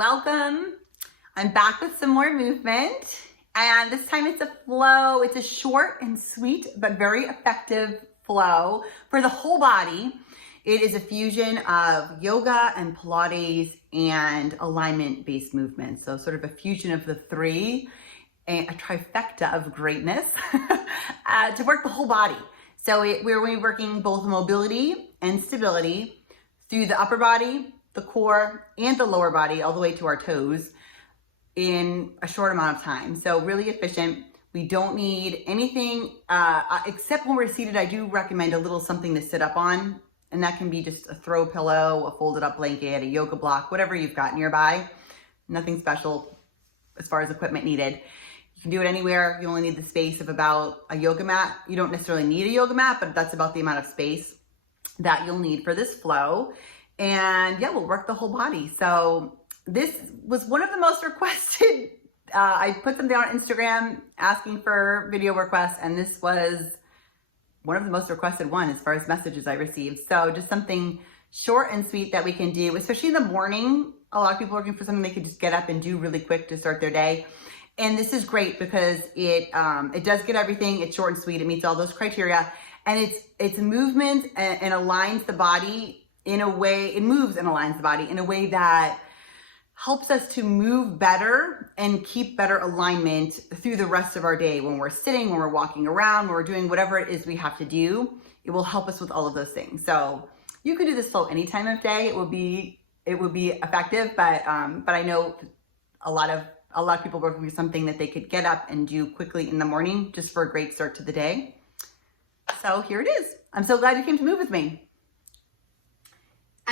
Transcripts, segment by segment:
Welcome. I'm back with some more movement, and this time it's a flow. It's a short and sweet but very effective flow for the whole body. It is a fusion of yoga and Pilates and alignment-based movements. So sort of a fusion of the three, a trifecta of greatness to work the whole body. So we're working both mobility and stability through the upper body, the core, and the lower body, all the way to our toes in a short amount of time. So really efficient. We don't need anything except when we're seated. I do recommend a little something to sit up on, and that can be just a throw pillow, a folded up blanket, a yoga block, whatever you've got nearby. Nothing special as far as equipment needed. You can do it anywhere. You only need the space of about a yoga mat. You don't necessarily need a yoga mat, but that's about the amount of space that you'll need for this flow. And yeah, we'll work the whole body. So this was one of the most requested. I put something on Instagram asking for video requests, and this was one of the most requested one as far as messages I received. So just something short and sweet that we can do, especially in the morning. A lot of people are looking for something they could just get up and do really quick to start their day. And this is great because it does get everything. It's short and sweet. It meets all those criteria, and it's movement and aligns the body in a way. It moves and aligns the body in a way that helps us to move better and keep better alignment through the rest of our day. When we're sitting, when we're walking around, when we're doing whatever it is we have to do, it will help us with all of those things. So you can do this flow any time of day. It will be effective, but I know a lot of people working with something that they could get up and do quickly in the morning just for a great start to the day. So here it is. I'm so glad you came to move with me.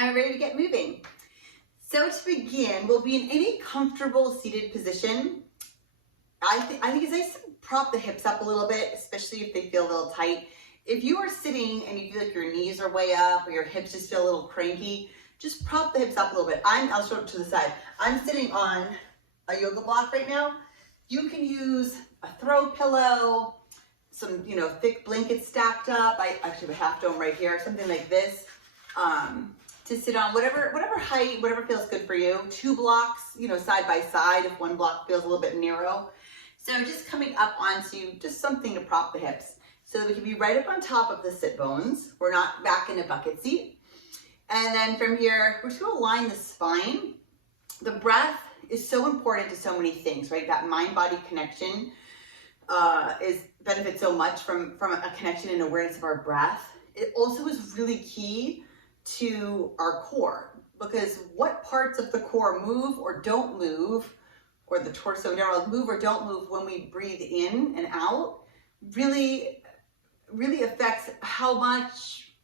I'm ready to get moving. So to begin, we'll be in any comfortable seated position. I think it's nice to prop the hips up a little bit, especially if they feel a little tight. If you are sitting and you feel like your knees are way up or your hips just feel a little cranky, just prop the hips up a little bit. I'll show it to the side. I'm sitting on a yoga block right now. You can use a throw pillow, some thick blankets stacked up. I actually have a half dome right here, something like this. To sit on, whatever height, whatever feels good for you. 2 blocks, side by side if one block feels a little bit narrow. So just coming up onto just something to prop the hips so that we can be right up on top of the sit bones. We're not back in a bucket seat. And then from here, we're just gonna align the spine. The breath is so important to so many things, right? That mind-body connection benefits so much from a connection and awareness of our breath. It also is really key to our core, because what parts of the core move or don't move, or the torso in general move or don't move when we breathe in and out, really affects how much,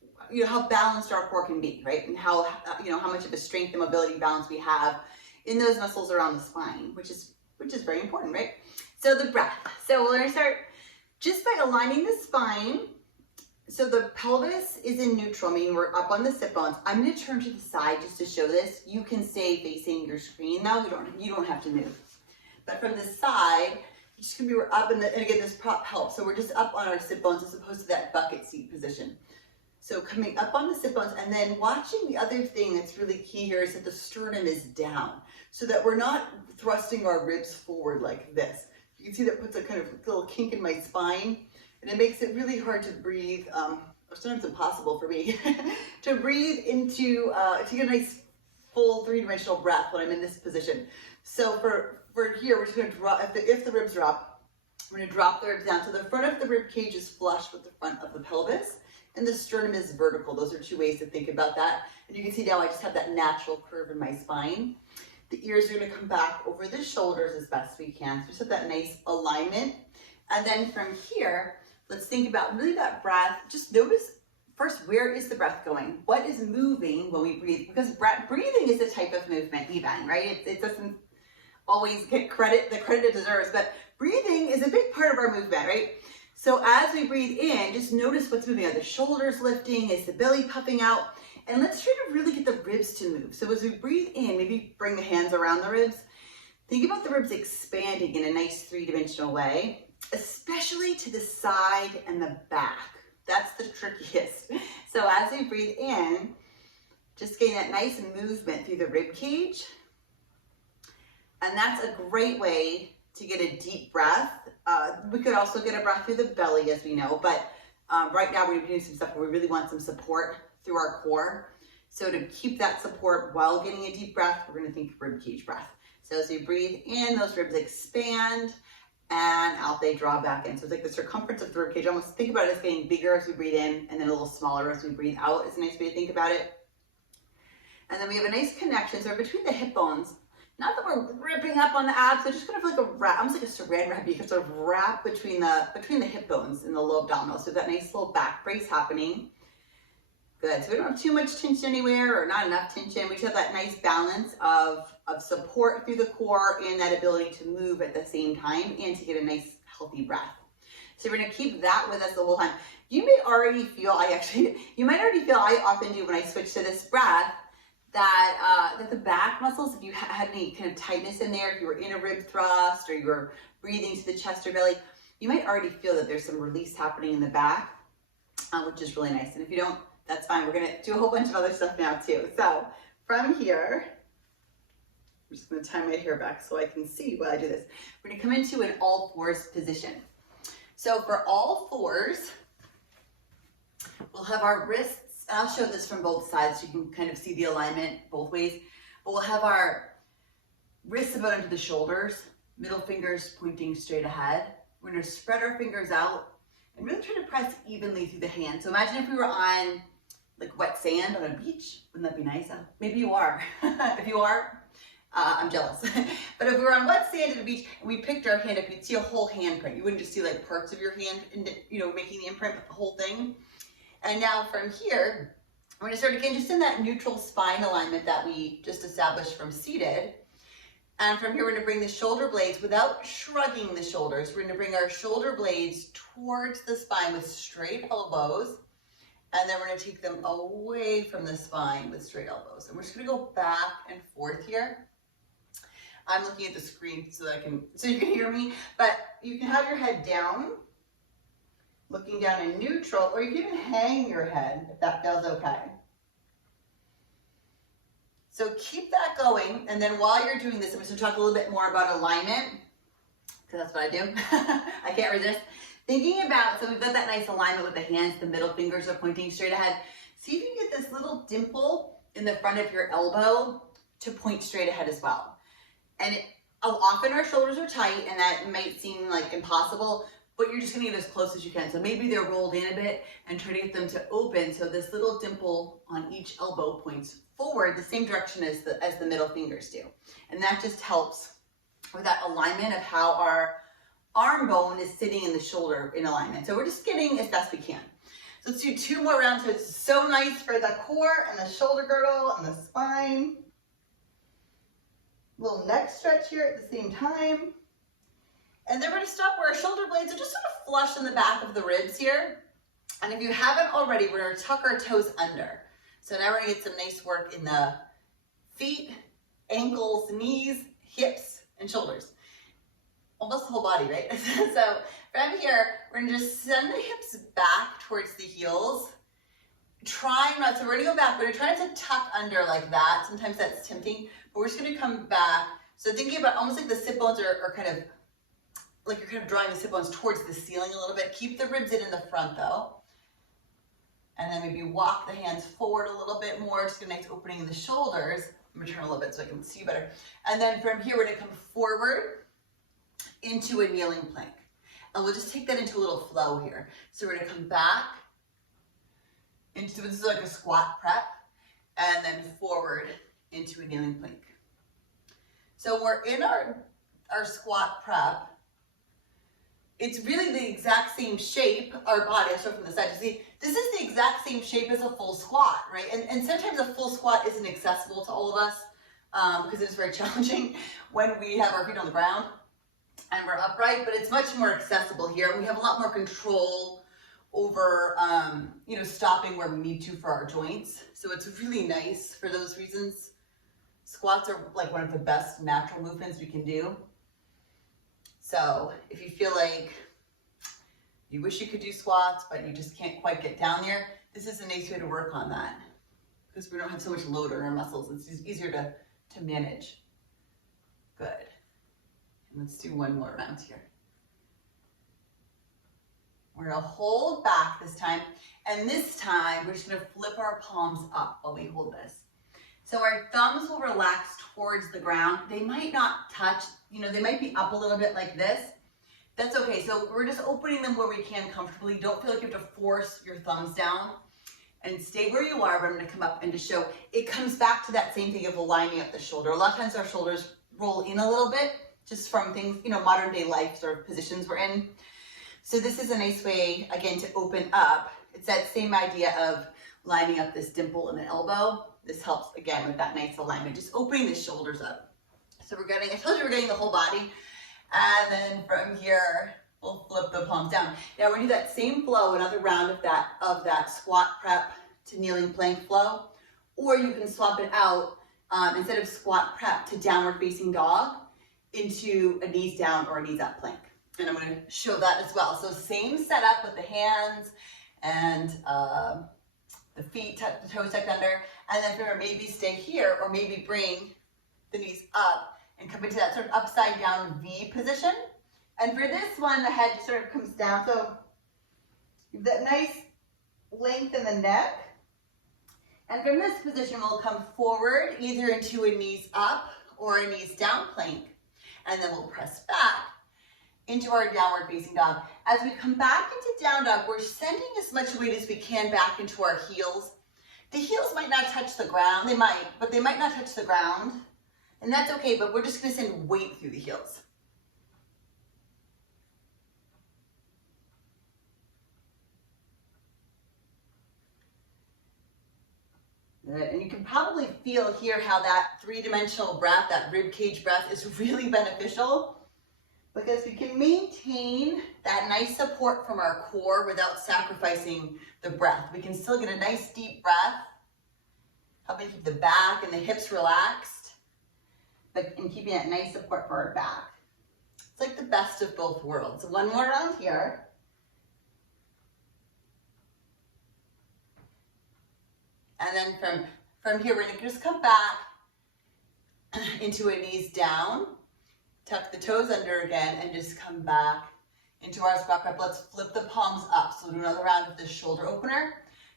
how balanced our core can be, right? And how much of a strength and mobility balance we have in those muscles around the spine, which is very important, right? So the breath. So we're gonna start just by aligning the spine. So the pelvis is in neutral, meaning we're up on the sit bones. I'm going to turn to the side just to show this. You can stay facing your screen now. You don't have to move. But from the side, just gonna be we're up, and again, this prop helps. So we're just up on our sit bones as opposed to that bucket seat position. So coming up on the sit bones, and then watching the other thing that's really key here is that the sternum is down, so that we're not thrusting our ribs forward like this. You can see that puts a kind of little kink in my spine. And it makes it really hard to breathe, or sometimes impossible for me, to breathe into, to get a nice full 3-dimensional breath when I'm in this position. So for here, we're just gonna drop, if the ribs are up, we're gonna drop the ribs down. So the front of the rib cage is flush with the front of the pelvis, and the sternum is vertical. Those are 2 ways to think about that. And you can see now I just have that natural curve in my spine. The ears are gonna come back over the shoulders as best we can. So just have that nice alignment. And then from here, let's think about really that breath. Just notice first, where is the breath going? What is moving when we breathe? Because breathing is a type of movement even, right? It doesn't always get the credit it deserves, but breathing is a big part of our movement, right? So as we breathe in, just notice what's moving. Are the shoulders lifting? Is the belly puffing out? And let's try to really get the ribs to move. So as we breathe in, maybe bring the hands around the ribs. Think about the ribs expanding in a nice 3-dimensional way, especially to the side and the back. That's the trickiest. So as we breathe in, just getting that nice movement through the rib cage. And that's a great way to get a deep breath. We could also get a breath through the belly, as we know, but right now we're doing some stuff where we really want some support through our core. So to keep that support while getting a deep breath, we're going to think rib cage breath. So as we breathe in, those ribs expand, and out they draw back in. So it's like the circumference of the rib cage. Almost think about it as getting bigger as we breathe in, and then a little smaller as we breathe out. Is a nice way to think about it. And then we have a nice connection. So between the hip bones, not that we're ripping up on the abs, so just kind of like a wrap, almost like a saran wrap. You can sort of wrap between the hip bones and the low abdominal. So that nice little back brace happening. Good. So we don't have too much tension anywhere or not enough tension. We just have that nice balance of support through the core and that ability to move at the same time and to get a nice healthy breath. So we're going to keep that with us the whole time. You may already feel, you might already feel, I often do when I switch to this breath, that the back muscles, if you had any kind of tightness in there, if you were in a rib thrust or you were breathing to the chest or belly, you might already feel that there's some release happening in the back, which is really nice. And if you don't, that's fine. We're going to do a whole bunch of other stuff now too. So from here, I'm just going to tie my hair back so I can see while I do this. We're going to come into an all fours position. So for all fours, we'll have our wrists. I'll show this from both sides so you can kind of see the alignment both ways. But we'll have our wrists about under the shoulders, middle fingers pointing straight ahead. We're going to spread our fingers out and really try to press evenly through the hand. So imagine if we were on like wet sand on a beach. Wouldn't that be nice? Maybe you are. If you are, I'm jealous. But if we were on wet sand at a beach and we picked our hand up, you'd see a whole handprint. You wouldn't just see like parts of your hand, making the imprint, but the whole thing. And now from here, we're going to start again just in that neutral spine alignment that we just established from seated. And from here, we're going to bring the shoulder blades without shrugging the shoulders. We're going to bring our shoulder blades towards the spine with straight elbows. And then we're going to take them away from the spine with straight elbows. And we're just going to go back and forth here. I'm looking at the screen so you can hear me, but you can have your head down, looking down in neutral, or you can even hang your head if that feels okay. So keep that going, and then while you're doing this, I'm just going to talk a little bit more about alignment, because that's what I do. I can't resist. Thinking about, so we've got that nice alignment with the hands, the middle fingers are pointing straight ahead. See if you can get this little dimple in the front of your elbow to point straight ahead as well. And often our shoulders are tight, and that might seem like impossible, but you're just gonna get as close as you can. So maybe they're rolled in a bit and try to get them to open. So this little dimple on each elbow points forward the same direction as the middle fingers do. And that just helps with that alignment of how our arm bone is sitting in the shoulder in alignment. So we're just getting as best we can. So let's do 2 more rounds. So it's so nice for the core and the shoulder girdle and the spine. Little neck stretch here at the same time. And then we're going to stop where our shoulder blades are just sort of flush in the back of the ribs here. And if you haven't already, we're going to tuck our toes under. So now we're going to get some nice work in the feet, ankles, knees, hips, and shoulders. Almost the whole body, right? So from here, we're going to just send the hips back towards the heels. Trying not to, we're going to go back, but we're trying to tuck under like that. Sometimes that's tempting, but we're just going to come back. So thinking about almost like the sit bones are kind of, like you're kind of drawing the sit bones towards the ceiling a little bit. Keep the ribs in the front though. And then maybe walk the hands forward a little bit more. Just get a nice opening in the shoulders. I'm going to turn a little bit so I can see you better. And then from here, we're going to come forward into a kneeling plank. And we'll just take that into a little flow here. So we're going to come back into, this is like a squat prep, and then forward into a kneeling plank. So we're in our squat prep. It's really the exact same shape, our body, I'll show from the side. You see, this is the exact same shape as a full squat, right? And sometimes a full squat isn't accessible to all of us because it's very challenging when we have our feet on the ground and we're upright, but it's much more accessible here. We have a lot more control over, stopping where we need to for our joints. So it's really nice for those reasons. Squats are like one of the best natural movements we can do. So if you feel like you wish you could do squats, but you just can't quite get down there, this is a nice way to work on that because we don't have so much load on our muscles. It's easier to manage. Good. And let's do one more round here. We're gonna hold back this time, and this time we're just gonna flip our palms up while we hold this. So our thumbs will relax towards the ground. They might not touch, they might be up a little bit like this. That's okay. So we're just opening them where we can comfortably. Don't feel like you have to force your thumbs down, and stay where you are, but I'm gonna come up and just show. It comes back to that same thing of lining up the shoulder. A lot of times our shoulders roll in a little bit just from things, modern day life sort of positions we're in. So this is a nice way, again, to open up. It's that same idea of lining up this dimple in the elbow. This helps, again, with that nice alignment, just opening the shoulders up. So I told you we're getting the whole body. And then from here, we'll flip the palms down. Now we're gonna do that same flow, another round of that squat prep to kneeling plank flow. Or you can swap it out, instead of squat prep to downward facing dog, into a knees down or a knees up plank. And I'm going to show that as well. So same setup with the hands and the feet, the toes tucked under. And then remember, maybe stay here or maybe bring the knees up and come into that sort of upside down V position. And for this one, the head sort of comes down. So you've that nice length in the neck. And from this position, we'll come forward either into a knees up or a knees down plank. And then we'll press back into our downward facing dog. As we come back into down dog, we're sending as much weight as we can back into our heels. The heels might not touch the ground. They might, but they might not touch the ground. And that's okay, but we're just gonna send weight through the heels. Good. And you can probably feel here how that three-dimensional breath, that rib cage breath, is really beneficial, because we can maintain that nice support from our core without sacrificing the breath. We can still get a nice deep breath, helping keep the back and the hips relaxed, but in keeping that nice support for our back. It's like the best of both worlds. So one more round here. And then from here, we're gonna just come back into a knees down, tuck the toes under again, and just come back into our squat prep. Let's flip the palms up. So we'll do another round with the shoulder opener.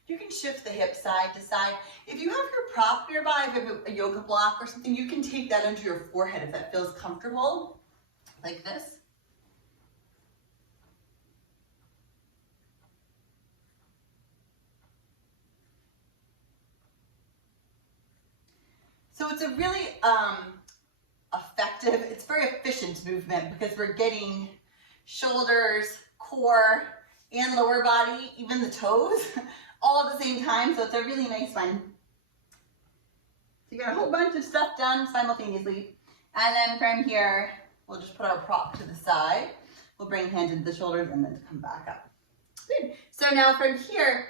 You can shift the hips side to side. If you have your prop nearby, if you have a yoga block or something, you can take that under your forehead if that feels comfortable, like this. So it's a really effective, it's very efficient movement because we're getting shoulders, core, and lower body, even the toes, all at the same time. So it's a really nice one. So you got a whole bunch of stuff done simultaneously. And then from here, we'll just put our prop to the side. We'll bring hands into the shoulders and then come back up. Good. So now from here,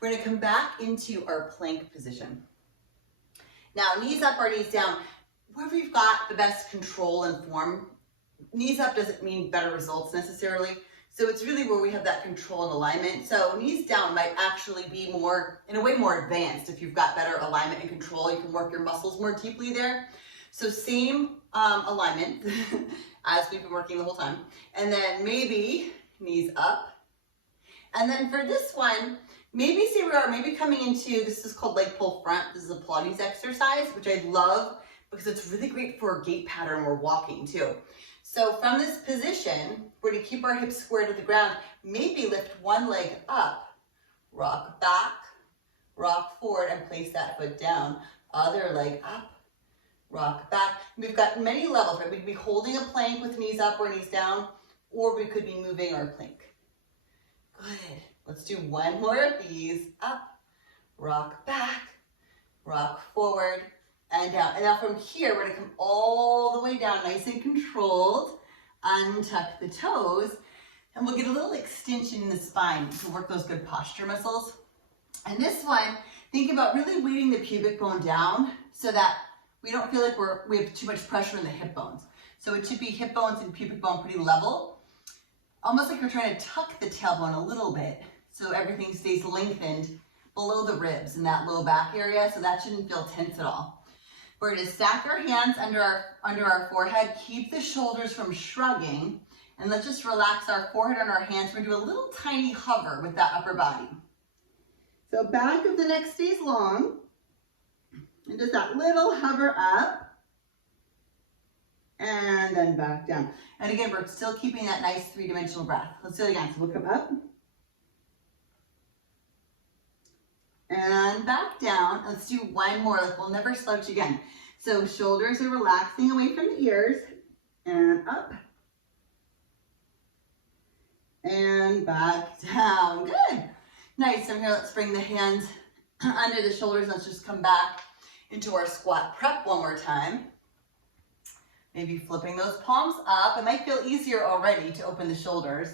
we're gonna come back into our plank position. Now, knees up or knees down, wherever you've got the best control and form. Knees up doesn't mean better results necessarily. So it's really where we have that control and alignment. So knees down might actually be more, in a way, more advanced. If you've got better alignment and control, you can work your muscles more deeply there. So same alignment as we've been working the whole time. And then maybe knees up. And then for this one, maybe say we are maybe coming into, this is called leg pull front. This is a Pilates exercise, which I love because it's really great for a gait pattern we're walking too. So from this position, we're gonna keep our hips square to the ground, maybe lift one leg up, rock back, rock forward, and place that foot down. Other leg up, rock back. We've got many levels, right? We could be holding a plank with knees up or knees down, or we could be moving our plank. Good. Let's do one more of these. Up, rock back, rock forward, and down. And now from here, we're gonna come all the way down, nice and controlled. Untuck the toes, and we'll get a little extension in the spine to work those good posture muscles. And this one, think about really weighting the pubic bone down so that we don't feel like we have too much pressure in the hip bones. So it should be hip bones and pubic bone pretty level. Almost like you're trying to tuck the tailbone a little bit so everything stays lengthened below the ribs in that low back area, so that shouldn't feel tense at all. We're gonna stack our hands under our forehead, keep the shoulders from shrugging, and let's just relax our forehead on our hands. We're gonna do a little tiny hover with that upper body. So back of the neck stays long, and just that little hover up, and then back down. And again, we're still keeping that nice three-dimensional breath. Let's do it again. So we'll come up, and back down. Let's do one more. Like we'll never slouch again. So shoulders are relaxing away from the ears, and up, and back down. Good. Nice. From here, let's bring the hands under the shoulders. Let's just come back into our squat prep one more time. Maybe flipping those palms up. It might feel easier already to open the shoulders.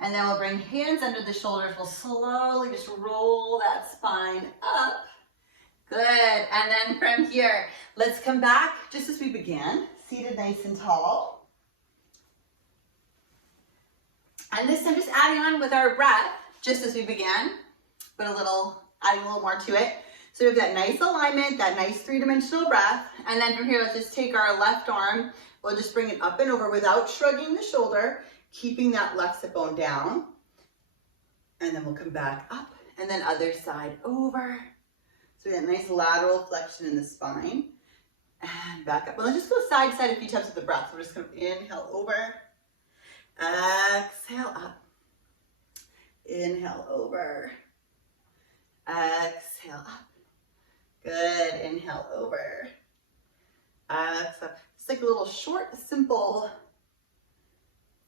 And then we'll bring hands under the shoulders. We'll slowly just roll that spine up. Good. And then from here, let's come back just as we began. Seated nice and tall. And this time just adding on with our breath, just as we began, but adding a little more to it. So we have that nice alignment, that nice three-dimensional breath. And then from here, let's just take our left arm. We'll just bring it up and over without shrugging the shoulder, keeping that left sit bone down. And then we'll come back up, and then other side over. So we have a nice lateral flexion in the spine. And back up. Well, let's just go side to side a few times with the breath. We're just going to inhale over, exhale up, inhale over, exhale up. Good. Inhale over. Exhale. It's like a little short, simple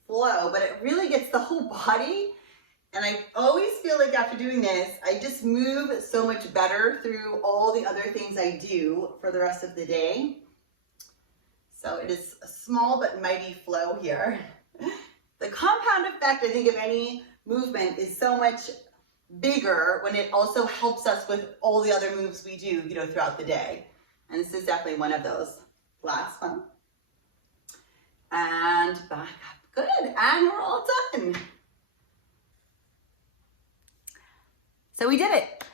flow, but it really gets the whole body. And I always feel like after doing this, I just move so much better through all the other things I do for the rest of the day. So it is a small but mighty flow here. The compound effect, I think, of any movement is so much bigger when it also helps us with all the other moves we do, throughout the day. And this is definitely one of those. Last one. And back up. Good. And we're all done. So we did it.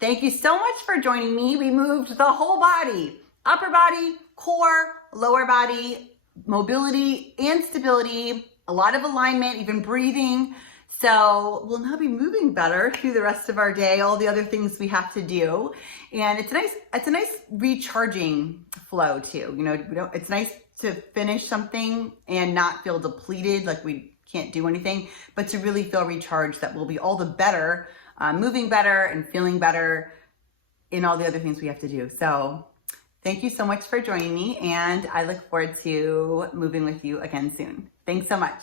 Thank you so much for joining me. We moved the whole body, upper body, core, lower body, mobility and stability, a lot of alignment, even breathing. So we'll now be moving better through the rest of our day, all the other things we have to do. And it's a nice recharging flow too. It's nice to finish something and not feel depleted, like we can't do anything, but to really feel recharged, that we'll be all the better, moving better and feeling better in all the other things we have to do. So thank you so much for joining me, and I look forward to moving with you again soon. Thanks so much.